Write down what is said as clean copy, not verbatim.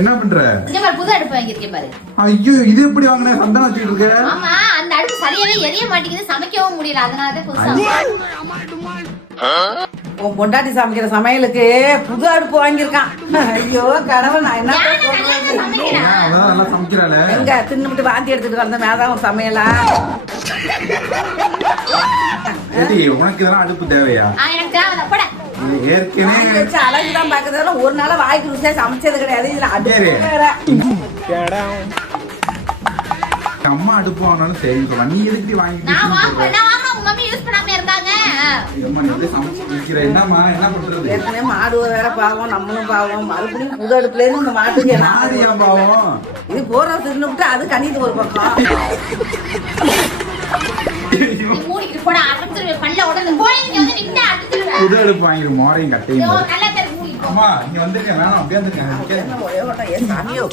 என்ன பண்ற? இங்க பாரு புது அடுப்பு வாங்கியிருக்கேன் பாரு. ஐயோ இது எப்படி வாங்குனே? சந்தனம் வச்சிட்டு இருக்க. ஆமா அந்த அடுப்பு சரியாவே எரிய மாட்டேங்குது, சமைக்கவும் முடியல, அதனால தான் புதுசா. உன் பொண்டாட்டி சமைக்கிற சமையலுக்கு புது அடுப்பு வாங்கியிருக்கான். ஐயோ கடவுள், நான் என்ன ஏன் அவதான் நல்லா சமைக்கிறாளே? எங்க தின்னுட்டு வாந்தி எடுத்துட்டு வந்த மேதான் ஒரு சமையலா? ஏடி உனக்கு இதெல்லாம் அடுப்பு தேவையா? எனக்கு தேவையில்ல போட. ஏற்கனவே வச்சு அழகுதான் பாக்குறதுல ஒரு நாள வாய்க்கு ருசியா சமைச்சது கிடையாது. இதுல அடுப்பு வேற. அம்மா அடுப்பு வாங்கினாலும் சரி சொல்ல, நீ எதுக்கு வாங்கிட்டு நான் வாங்குறேன் உங்க மம்மி யூஸ் பண்ணாம இருந்தாங்க. அம்மா நீ சமைச்சு வைக்கிற, என்னம்மா என்ன பண்றது? ஏற்கனவே மாடு வேற பாவம், நம்மளும் பாவம். மறுபடியும் புது அடுப்புல இருந்து இந்த மாட்டுக்கு மாடியா பாவம்? இது போற தின்னுட்டு அது கணிது ஒரு பக்கம். நீ மூடிட்டு போட, அரைச்சிருவே பல்ல உடனே போய் நீ வந்து நின்னு அடிச்சிருவே. புது அடுப்பு வாங்கிரு, மோரையும் கட்டையும். ஐயோ நல்லா தெரு மூடி போ. அம்மா இங்க வந்துருக்கேன், வேணாம் அப்படியே வந்துருக்கேன். ஒரே ஓட்டம் ஏன் சாமியோ.